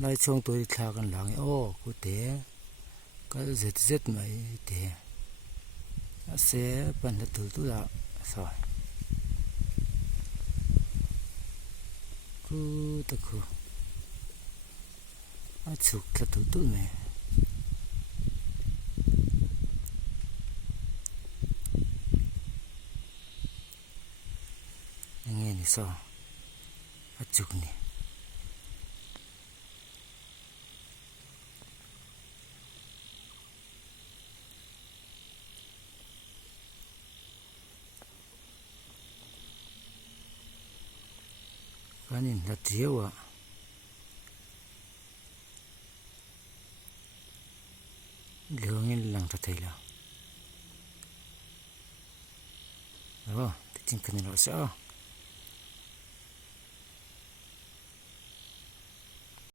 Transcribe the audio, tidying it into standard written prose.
lai chong tôi thàกันlang ô cô té cái zet mai té sẽ ban hết tu là rồi cứ tất cứ chụp cái tu này nghe này sao chụp này cái này là thiếu à lượng như lần thấy là đó thì chính cái này nó sẽ